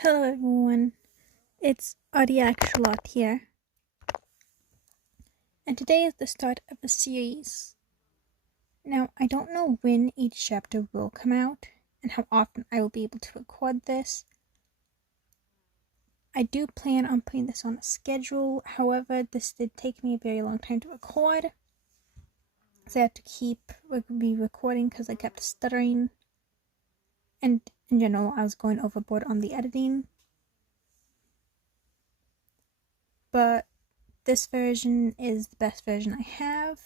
Hello everyone, it's audiofic here, and today is the start of a series. Now, I don't know when each chapter will come out, and how often I will be able to record this. I do plan on putting this on a schedule, however, this did take me a very long time to record, so I had to keep re-recording because I kept stuttering, and in general, I was going overboard on the editing. But this version is the best version I have.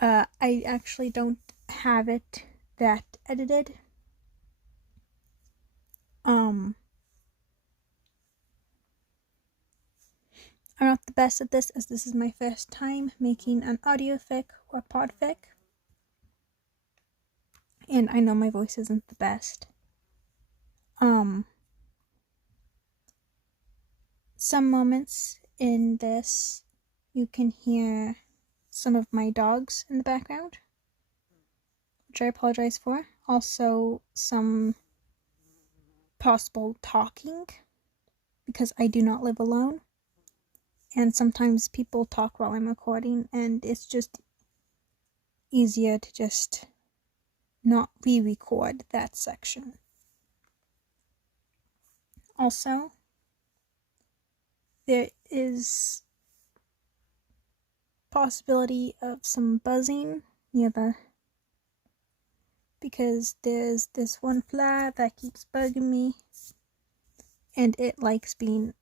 I actually don't have it that edited. I'm not the best at this, as this is my first time making an audiofic or podfic. And I know my voice isn't the best. Some moments in this, you can hear some of my dogs in the background, which I apologize for. Also, some possible talking, because I do not live alone. And sometimes people talk while I'm recording, and it's just easier to just not re-record that section. Also, there is possibility of some buzzing near because there's this one fly that keeps bugging me, and it likes being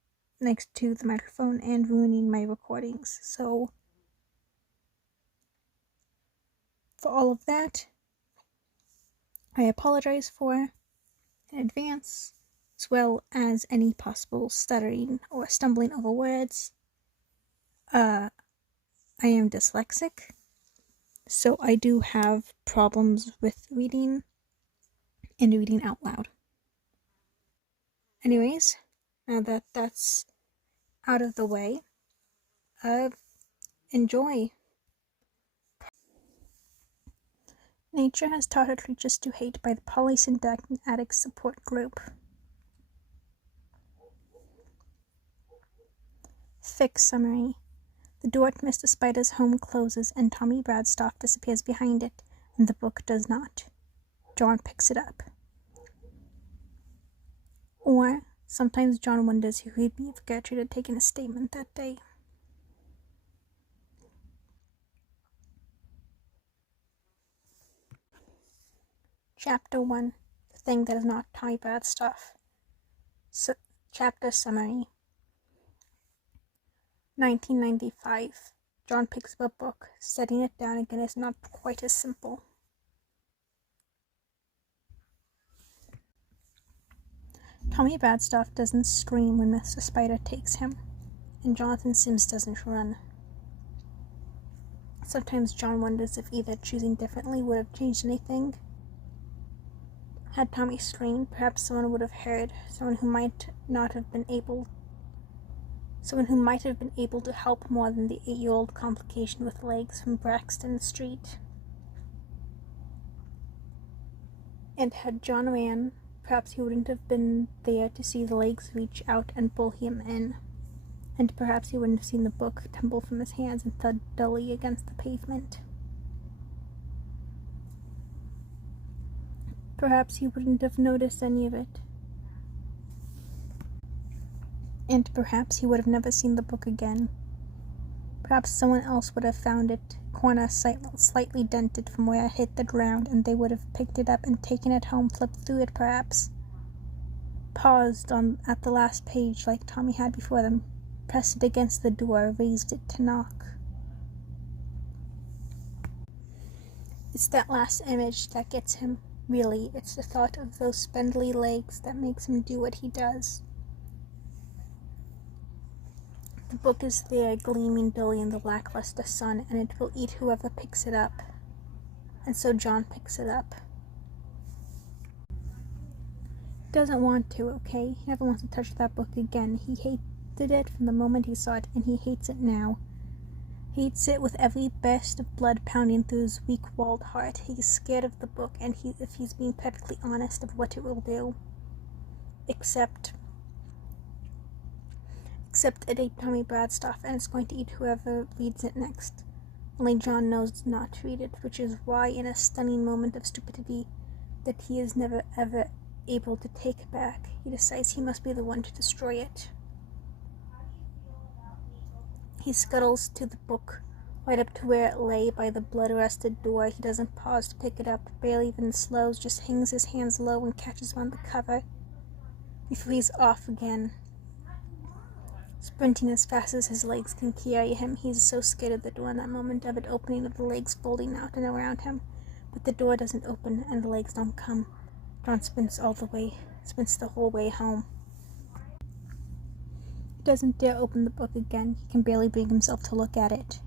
next to the microphone and ruining my recordings. So for all of that, I apologize for in advance, as well as any possible stuttering or stumbling over words. I am dyslexic, so I do have problems with reading and reading out loud. Anyways, now that that's out of the way, enjoy. Nature has taught her creatures to hate by the Polysyndactyl Support Group. Fic summary. The door to Mr. Spider's home closes and Tommy Bradstoff disappears behind it, and the book does not. John picks it up. Or, sometimes John wonders who he'd be if Gertrude had taken a statement that day. Chapter 1. The Thing That Is Not Tommy Bradstoff. Chapter summary. 1995. John picks up a book. Setting it down again is not quite as simple. Tommy Bradstoff doesn't scream when Mr. Spider takes him, and Jonathan Sims doesn't run. Sometimes John wonders if either choosing differently would have changed anything. Had Tommy screamed, perhaps someone would have heard, someone who might have been able to help more than the 8-year-old complication with legs from Braxton Street. And had John ran, perhaps he wouldn't have been there to see the legs reach out and pull him in, and perhaps he wouldn't have seen the book tumble from his hands and thud dully against the pavement. Perhaps he wouldn't have noticed any of it. And perhaps he would have never seen the book again. Perhaps someone else would have found it, corner slightly dented from where it hit the ground, and they would have picked it up and taken it home, flipped through it perhaps. Paused at the last page like Tommy had before them, pressed it against the door, raised it to knock. It's that last image that gets him. Really, it's the thought of those spindly legs that makes him do what he does. The book is there, gleaming dully in the lackluster sun, and it will eat whoever picks it up. And so John picks it up. Doesn't want to, okay? He never wants to touch that book again. He hated it from the moment he saw it, and he hates it now. Hates it with every burst of blood pounding through his weak-walled heart. He's scared of the book, and if he's being perfectly honest, of what it will do. except it ate Tommy Bradstoff, and it's going to eat whoever reads it next. Only John knows not to read it, which is why, in a stunning moment of stupidity that he is never ever able to take back, he decides he must be the one to destroy it. He scuttles to the book, right up to where it lay by the blood-rusted door. He doesn't pause to pick it up, barely even slows, just hangs his hands low and catches on the cover before he's off again. Sprinting as fast as his legs can carry him, he's so scared of the door in that moment of it opening, of the legs folding out and around him. But the door doesn't open, and the legs don't come. John sprints the whole way home. He doesn't dare open the book again. He can barely bring himself to look at it.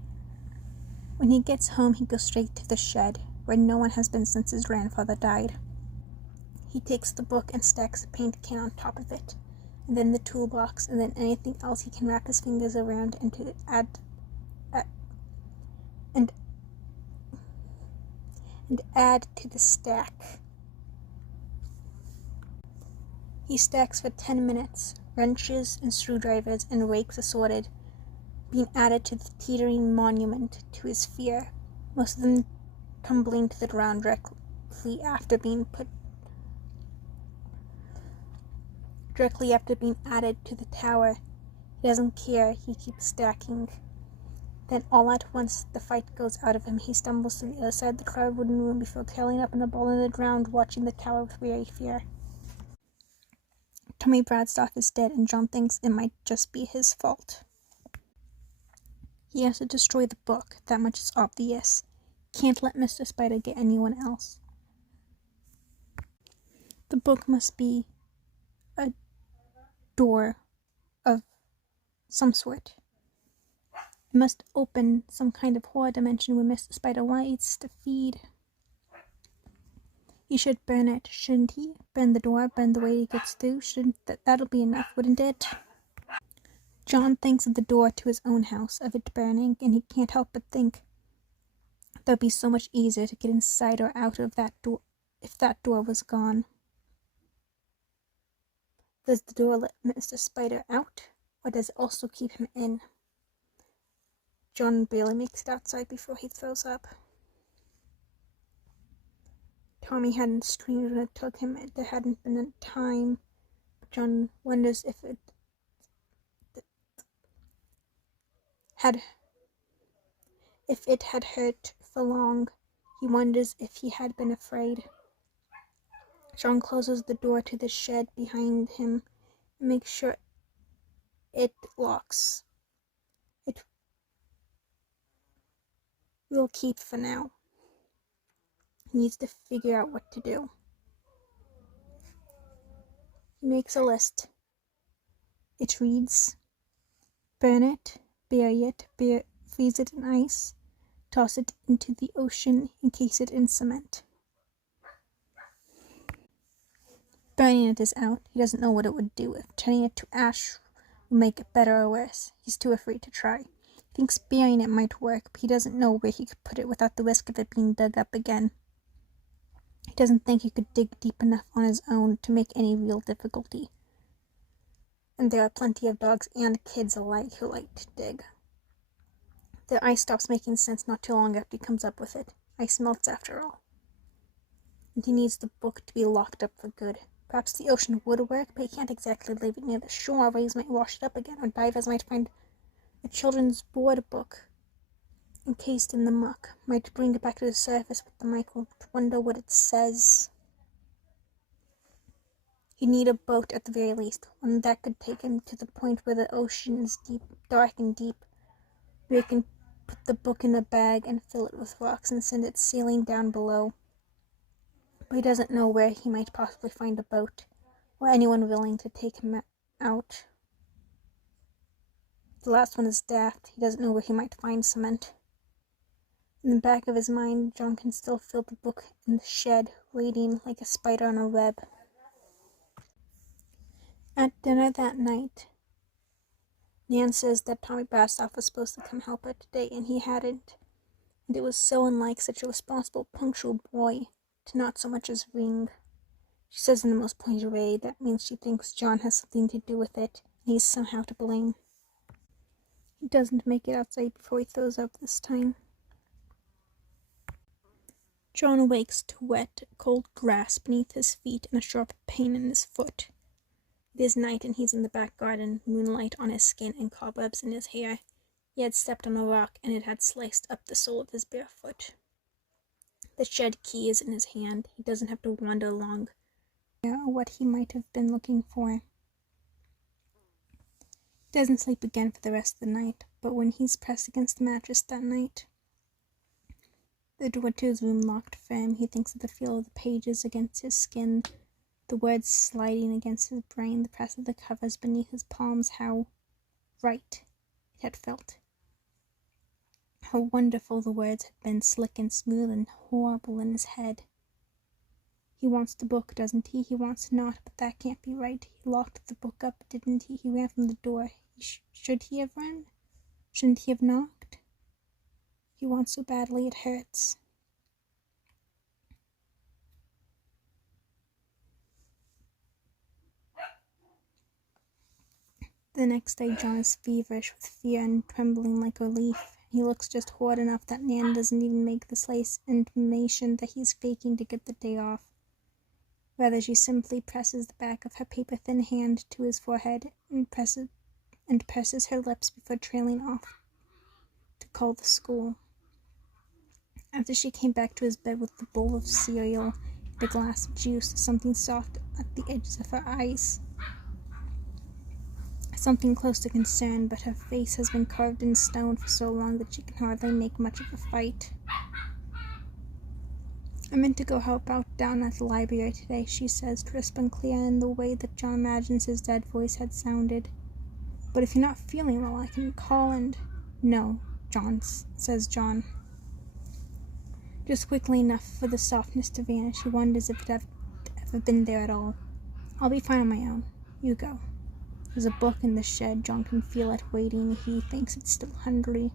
When he gets home, he goes straight to the shed, where no one has been since his grandfather died. He takes the book and stacks a paint can on top of it, and then the toolbox, and then anything else he can wrap his fingers around and to add to the stack. He stacks for 10 minutes, wrenches and screwdrivers and rakes assorted, being added to the teetering monument to his fear, most of them tumbling to the ground directly after being added to the tower. He doesn't care, he keeps stacking. Then all at once the fight goes out of him. He stumbles to the other side of the crowded wooden room before curling up in a ball on the ground, watching the tower with weary fear. Tommy Bradstoff is dead, and John thinks it might just be his fault. He has to destroy the book, that much is obvious. Can't let Mr. Spider get anyone else. The book must be a door of some sort. It must open some kind of horror dimension where Mr. Spider waits to feed. He should burn it, shouldn't he? Burn the door, burn the way he gets through. That'll be enough, wouldn't it? John thinks of the door to his own house, of it burning, and he can't help but think that would be so much easier to get inside or out of that door if that door was gone. Does the door let Mr. Spider out, or does it also keep him in? John barely makes it outside before he throws up. Tommy hadn't screamed when it took him. There hadn't been a time. John wonders if it had hurt for long. He wonders if he had been afraid. John closes the door to the shed behind him and makes sure it locks. It will keep for now. He needs to figure out what to do. He makes a list. It reads: burn it, bury it, freeze it in ice, toss it into the ocean, encase it in cement. Burning it is out. He doesn't know what it would do. If turning it to ash will make it better or worse. He's too afraid to try. He thinks burying it might work, but he doesn't know where he could put it without the risk of it being dug up again. He doesn't think he could dig deep enough on his own to make any real difficulty. And there are plenty of dogs and kids alike who like to dig. The ice stops making sense not too long after he comes up with it. Ice melts after all. And he needs the book to be locked up for good. Perhaps the ocean would work, but he can't exactly leave it near the shore. Waves might wash it up again, or divers might find a children's board book encased in the muck, might bring it back to the surface with the microbe to wonder what it says. He'd need a boat at the very least, one that could take him to the point where the ocean is deep, dark and deep, where he can put the book in a bag and fill it with rocks and send it sailing down below. But he doesn't know where he might possibly find a boat, or anyone willing to take him out. The last one is daft. He doesn't know where he might find cement. In the back of his mind, John can still feel the book in the shed, waiting like a spider on a web. At dinner that night, Nan says that Tommy Bradstoff was supposed to come help her today, and he hadn't. And it was so unlike such a responsible, punctual boy to not so much as ring. She says in the most pointed way that means she thinks John has something to do with it, and he's somehow to blame. He doesn't make it outside before he throws up this time. John awakes to wet, cold grass beneath his feet and a sharp pain in his foot. It is night and he's in the back garden, moonlight on his skin and cobwebs in his hair. He had stepped on a rock and it had sliced up the sole of his bare foot. The shed key is in his hand. He doesn't have to wander along what he might have been looking for. He doesn't sleep again for the rest of the night, but when he's pressed against the mattress that night, the door to his room locked firm, he thinks of the feel of the pages against his skin, the words sliding against his brain, the press of the covers beneath his palms, how right it had felt. How wonderful the words had been, slick and smooth and horrible in his head. He wants the book, doesn't he? He wants it not, but that can't be right. He locked the book up, didn't he? He ran from the door. Should he have run? Shouldn't he have knocked? He wants so badly it hurts. The next day, John is feverish with fear and trembling like relief. He looks just horrid enough that Nan doesn't even make the slightest intimation that he's faking to get the day off. Rather, she simply presses the back of her paper-thin hand to his forehead and purses her lips before trailing off to call the school. After she came back to his bed with the bowl of cereal and a glass of juice, something soft at the edges of her eyes. Something close to concern, but her face has been carved in stone for so long that she can hardly make much of a fight. I meant to go help out down at the library today, she says, crisp and clear in the way that John imagines his dead voice had sounded. But if you're not feeling well, I can call and... No, says John. Just quickly enough for the softness to vanish, he wonders if it had ever been there at all. I'll be fine on my own. You go. There's a book in the shed. John can feel it waiting. He thinks it's still hungry.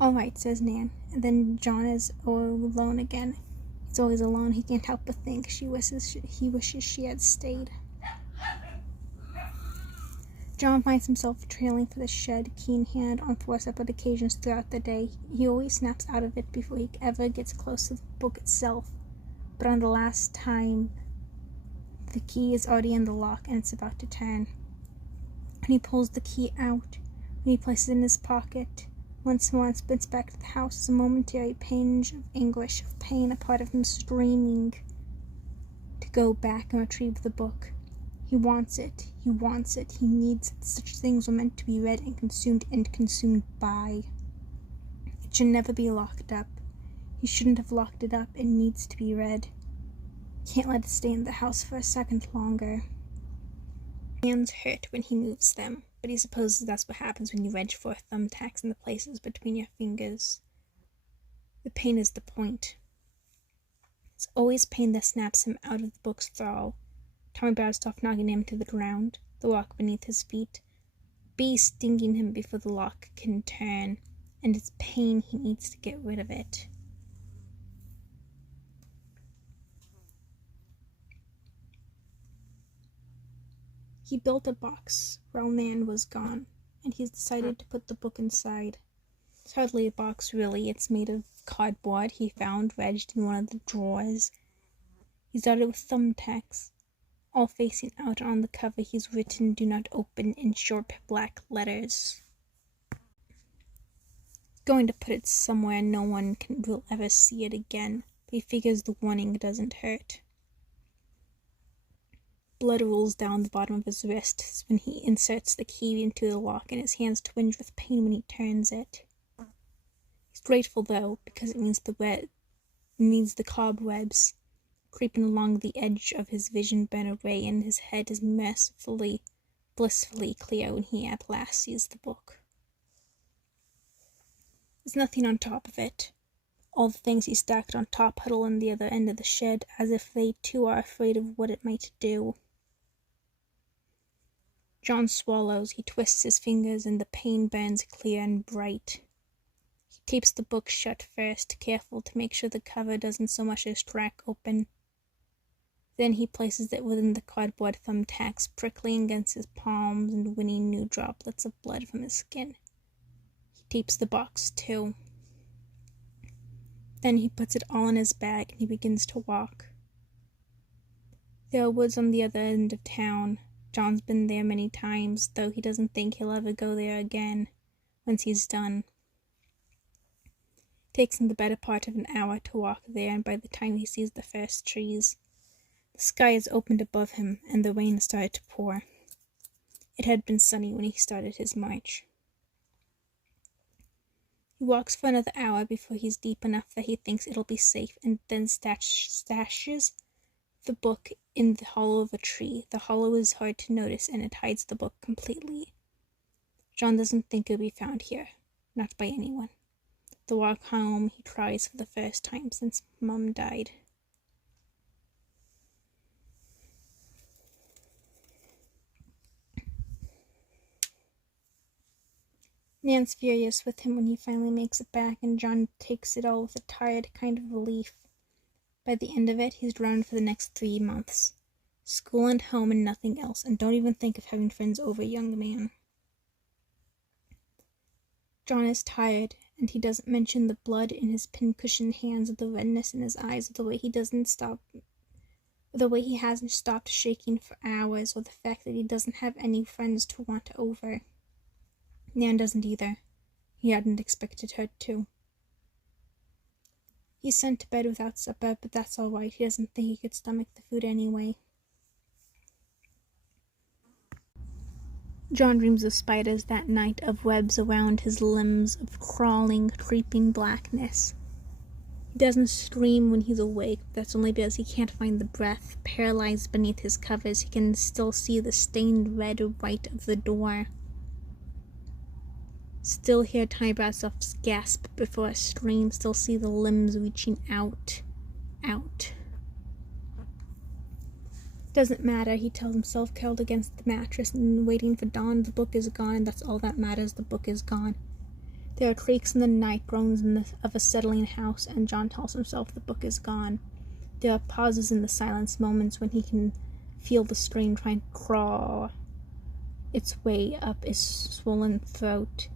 All right, says Nan. And then John is alone again. He's always alone. He can't help but think he wishes she had stayed. John finds himself trailing for the shed, keen hand on four separate occasions throughout the day. He always snaps out of it before he ever gets close to the book itself. But on the last time, the key is already in the lock and it's about to turn. And he pulls the key out, and he places it in his pocket. Once more and sprints back to the house, a momentary pinch of anguish, of pain, a part of him screaming to go back and retrieve the book. He wants it, he needs it. Such things were meant to be read and consumed by. It should never be locked up. He shouldn't have locked it up. It needs to be read. Can't let it stay in the house for a second longer. Hands hurt when he moves them, but he supposes that's what happens when you wedge four thumbtacks in the places between your fingers. The pain is the point. It's always pain that snaps him out of the book's thrall. Tommy Bradstoff knocking him to the ground, the rock beneath his feet, bees stinging him before the lock can turn, and it's pain he needs to get rid of it. He built a box while Nan was gone, and he's decided to put the book inside. It's hardly a box, really. It's made of cardboard he found wedged in one of the drawers. He's dotted with thumbtacks, all facing out. On the cover he's written, "Do not open," in short black letters. He's going to put it somewhere no one will ever see it again, but he figures the warning doesn't hurt. Blood rolls down the bottom of his wrist when he inserts the key into the lock, and his hands twinge with pain when he turns it. He's grateful, though, because it means the cobwebs creeping along the edge of his vision burn away, and his head is mercifully, blissfully clear when he at last sees the book. There's nothing on top of it. All the things he stacked on top huddle in the other end of the shed, as if they too are afraid of what it might do. John swallows. He twists his fingers, and the pain burns clear and bright. He tapes the book shut first, careful to make sure the cover doesn't so much as crack open. Then he places it within the cardboard thumbtacks, prickling against his palms and winning new droplets of blood from his skin. He tapes the box, too. Then he puts it all in his bag and he begins to walk. There are woods on the other end of town. John's been there many times, though he doesn't think he'll ever go there again once he's done. It takes him the better part of an hour to walk there, and by the time he sees the first trees, the sky has opened above him, and the rain has started to pour. It had been sunny when he started his march. He walks for another hour before he's deep enough that he thinks it'll be safe, and then stashes the book in the hollow of a tree. The hollow is hard to notice, and it hides the book completely. John doesn't think it'll be found here, not by anyone. The walk home, he cries for the first time since Mum died. Nan's furious with him when he finally makes it back, and John takes it all with a tired kind of relief. By the end of it, he's drowned for the next 3 months. School and home and nothing else, and don't even think of having friends over, young man. John is tired, and he doesn't mention the blood in his pincushion hands, or the redness in his eyes, or the way he hasn't stopped shaking for hours, or the fact that he doesn't have any friends to want over. Nan doesn't either. He hadn't expected her to. He's sent to bed without supper, but that's all right. He doesn't think he could stomach the food anyway. John dreams of spiders that night, of webs around his limbs, of crawling, creeping blackness. He doesn't scream when he's awake. That's only because he can't find the breath. Paralyzed beneath his covers, he can still see the stained red or white of the door. Still hear Tommy Bradstoff's gasp before a scream. Still see the limbs reaching out. Doesn't matter, he tells himself, curled against the mattress and waiting for dawn. The book is gone, and that's all that matters. The book is gone. There are creaks in the night, groans of a settling house, and John tells himself the book is gone. There are pauses in the silence, moments when he can feel the stream trying to crawl its way up his swollen throat,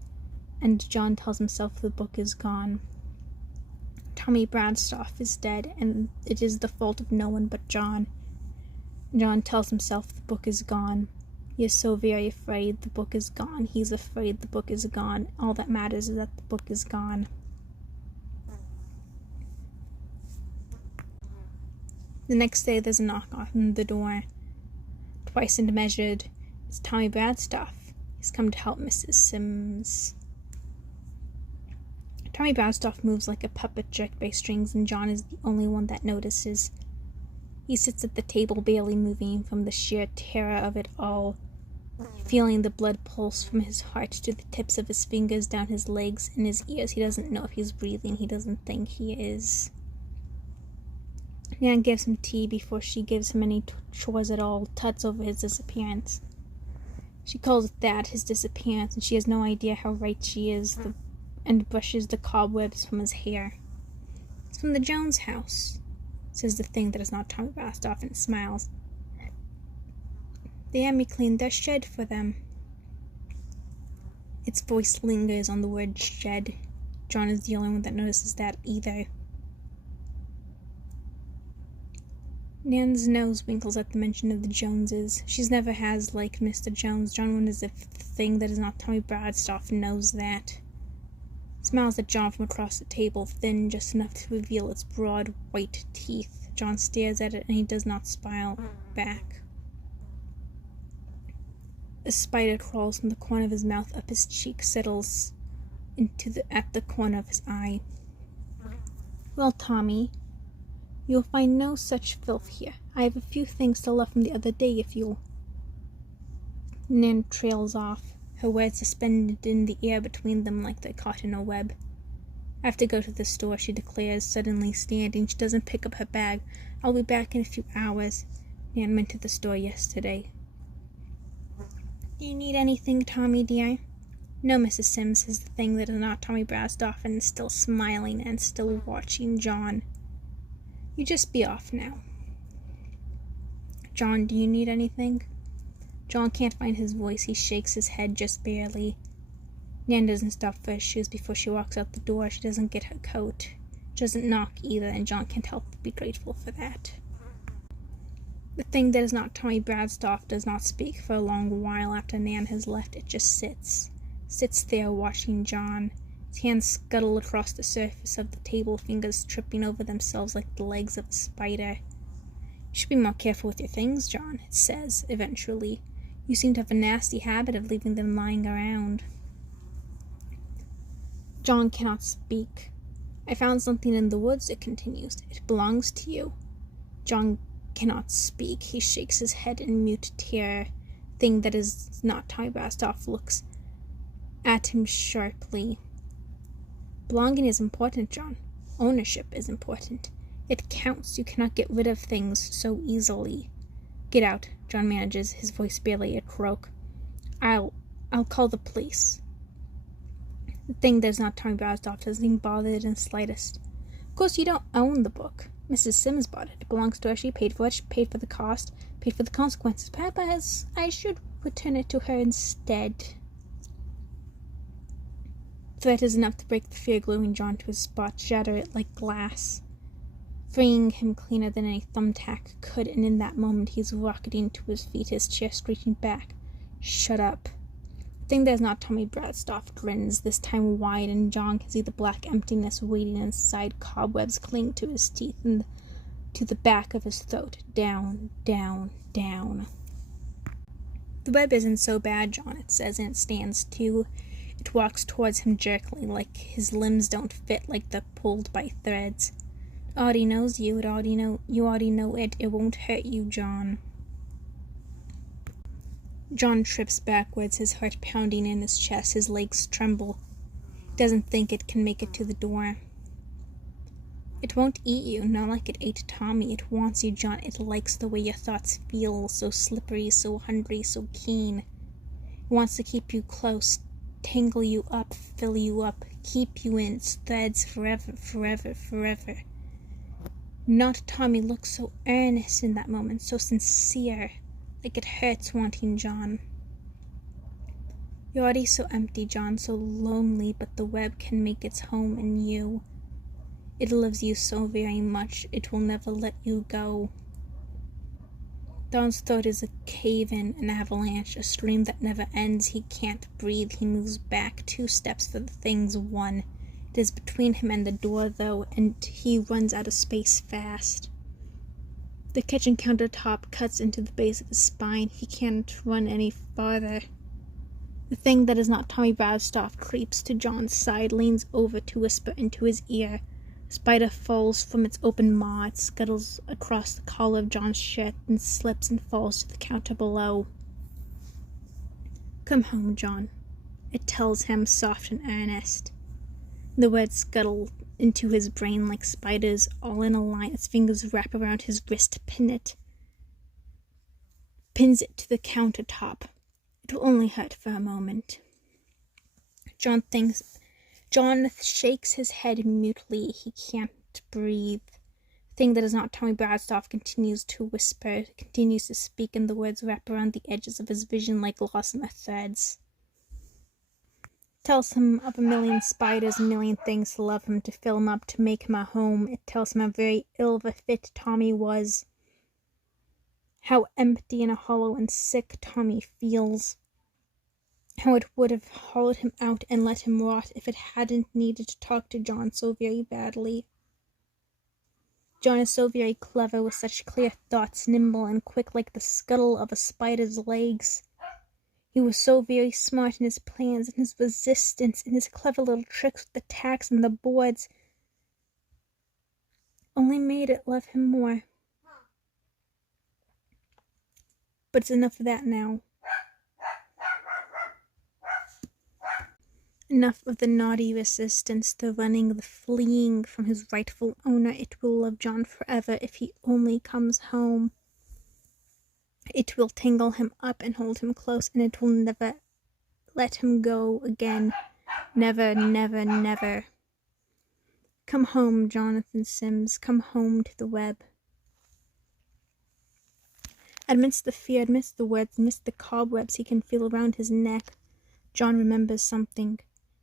and John tells himself the book is gone. Tommy Bradstoff is dead, and it is the fault of no one but John. John tells himself the book is gone. He is so very afraid the book is gone. He's afraid the book is gone. All that matters is that the book is gone. The next day there's a knock on the door. Twice and measured. It's Tommy Bradstoff. He's come to help Mrs. Sims. Tommy Bradstoff moves like a puppet jerked by strings, and John is the only one that notices. He sits at the table, barely moving from the sheer terror of it all, feeling the blood pulse from his heart to the tips of his fingers down his legs and his ears. He doesn't know if he's breathing. He doesn't think he is. Nan gives him tea before she gives him any chores at all, tuts over his disappearance. She calls it that, his disappearance, and she has no idea how right she is, and brushes the cobwebs from his hair. It's from the Jones house, says the thing that is not Tommy Bradstoff, and smiles. They had me clean their shed for them. Its voice lingers on the word shed. John is the only one that notices that either. Nan's nose winkles at the mention of the Joneses. She's never has liked Mr. Jones. John wonders if the thing that is not Tommy Bradstoff knows that. Smiles at John from across the table, thin, just enough to reveal its broad, white teeth. John stares at it, and he does not smile back. A spider crawls from the corner of his mouth up his cheek, settles at the corner of his eye. Well, Tommy, you'll find no such filth here. I have a few things still left from the other day, if you'll... Nan trails off, her words suspended in the air between them like they're caught in a web. I have to go to the store, she declares, suddenly standing. She doesn't pick up her bag. I'll be back in a few hours. Nan went to the store yesterday. Do you need anything, Tommy, dear? No, Mrs. Sims, says the thing that is not Tommy Bradstoff, and is still smiling and still watching John. You just be off now. John, do you need anything? John can't find his voice. He shakes his head just barely. Nan doesn't stop for her shoes before she walks out the door. She doesn't get her coat. She doesn't knock either, and John can't help but be grateful for that. The thing that is not Tommy Bradstoff does not speak for a long while after Nan has left. It just sits there watching John. His hands scuttle across the surface of the table, fingers tripping over themselves like the legs of a spider. You should be more careful with your things, John, it says, eventually. You seem to have a nasty habit of leaving them lying around. John cannot speak. I found something in the woods, it continues. It belongs to you. John cannot speak. He shakes his head in mute terror. Thing that is not Tommy Bradstoff looks at him sharply. Belonging is important, John. Ownership is important. It counts. You cannot get rid of things so easily. Get out, John manages, his voice barely a croak. I'll call the police. The thing that is not Tommy Bradstoff doesn't seem bothered in the slightest. Of course, you don't own the book. Mrs. Sims bought it. It belongs to her. She paid for it. She paid for the cost. Paid for the consequences. Perhaps I should return it to her instead. Threat is enough to break the fear gluing John to his spot, shatter it like glass, freeing him cleaner than any thumbtack could, and in that moment he's rocketing to his feet, his chair screeching back. Shut up. The thing that is not Tommy Bradstoff grins, this time wide, and John can see the black emptiness waiting inside. Cobwebs cling to his teeth and to the back of his throat. Down, down, down. The web isn't so bad, John, it says, and it stands too. It walks towards him jerkily, like his limbs don't fit, like they're pulled by threads. It already knows you. You already know it. It won't hurt you, John. John trips backwards, his heart pounding in his chest, his legs tremble. He doesn't think it can make it to the door. It won't eat you, not like it ate Tommy. It wants you, John. It likes the way your thoughts feel, so slippery, so hungry, so keen. It wants to keep you close, tangle you up, fill you up, keep you in its threads forever, forever, forever. Not Tommy looks so earnest in that moment, so sincere, like it hurts wanting John. You're already so empty, John, so lonely, but the web can make its home in you. It loves you so very much, it will never let you go. John's throat is a cave-in, an avalanche, a stream that never ends. He can't breathe. He moves back 2 steps for the thing's 1. It is between him and the door, though, and he runs out of space fast. The kitchen countertop cuts into the base of his spine. He can't run any farther. The thing that is not Tommy Bradstoff creeps to John's side, leans over to whisper into his ear. A spider falls from its open maw. It scuttles across the collar of John's shirt and slips and falls to the counter below. Come home, John, it tells him, soft and earnest. The words scuttle into his brain like spiders, all in a line. Its fingers wrap around his wrist, pins it to the countertop. It will only hurt for a moment. John shakes his head mutely. He can't breathe. The thing that is not Tommy Bradstoff continues to whisper, continues to speak, and the words wrap around the edges of his vision like gossamer threads. Tells him of a million spiders, a million things to love him, to fill him up, to make him a home. It tells him how very ill of a fit Tommy was, how empty and hollow and sick Tommy feels, how it would have hollowed him out and let him rot if it hadn't needed to talk to John so very badly. John is so very clever, with such clear thoughts, nimble and quick like the scuttle of a spider's legs. He was so very smart in his plans, in his resistance, in his clever little tricks with the tacks and the boards. Only made it love him more. But it's enough of that now. Enough of the naughty resistance, the running, the fleeing from his rightful owner. It will love John forever if he only comes home. It will tangle him up and hold him close, and it will never let him go again. Never, never, never. Come home, Jonathan Sims. Come home to the web. Amidst the fear, amidst the words, amidst the cobwebs he can feel around his neck, John remembers something.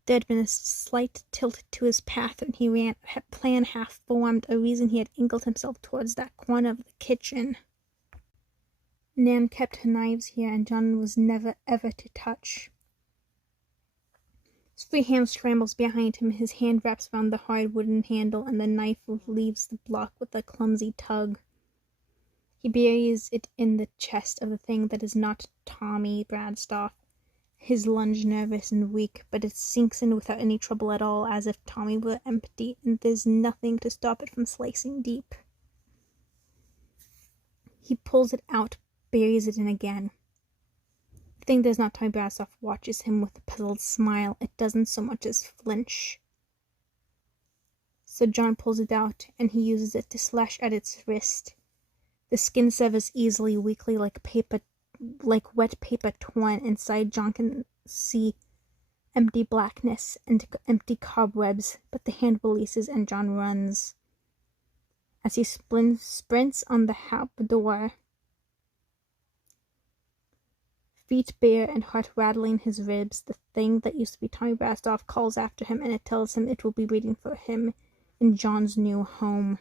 There had been a slight tilt to his path when he ran, a plan half formed, a reason he had angled himself towards that corner of the kitchen. Nan kept her knives here, and John was never ever to touch. His free hand scrambles behind him, his hand wraps around the hard wooden handle, and the knife leaves the block with a clumsy tug. He buries it in the chest of the thing that is not Tommy Bradstoff. His lunge nervous and weak, but it sinks in without any trouble at all, as if Tommy were empty, and there's nothing to stop it from slicing deep. He pulls it out, buries it in again. The thing that is not Tommy Bradstoff watches him with a puzzled smile. It doesn't so much as flinch. So John pulls it out, and he uses it to slash at its wrist. The skin severs easily, weakly, like wet paper torn. Inside, John can see empty blackness and empty cobwebs, but the hand releases and John runs. As he sprints on the door, feet bare and heart rattling his ribs, the thing that used to be Tommy Bradstoff calls after him, and it tells him it will be waiting for him in John's new home.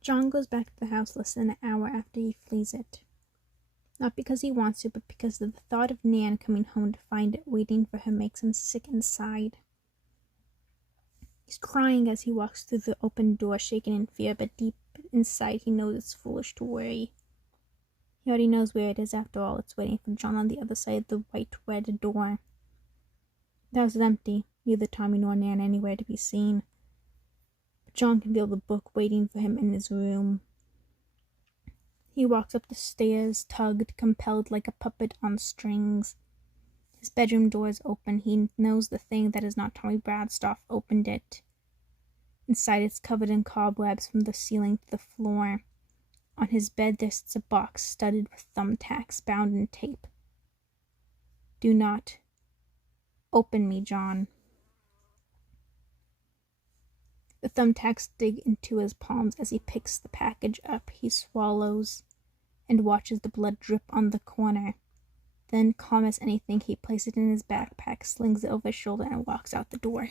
John goes back to the house less than an hour after he flees it. Not because he wants to, but because the thought of Nan coming home to find it waiting for him makes him sick inside. He's crying as he walks through the open door, shaken in fear, but deep inside he knows it's foolish to worry. He already knows where it is after all. It's waiting for John on the other side of the white red door. The house is empty, neither Tommy nor Nan anywhere to be seen. But John can feel the book waiting for him in his room. He walks up the stairs, tugged, compelled like a puppet on strings. His bedroom door is open. He knows the thing that is not Tommy Bradstoff opened it. Inside it's covered in cobwebs from the ceiling to the floor. On his bed there sits a box studded with thumbtacks bound in tape. Do not open me, John. The thumbtacks dig into his palms as he picks the package up. He swallows and watches the blood drip on the corner. Then, calm as anything, he places it in his backpack, slings it over his shoulder, and walks out the door.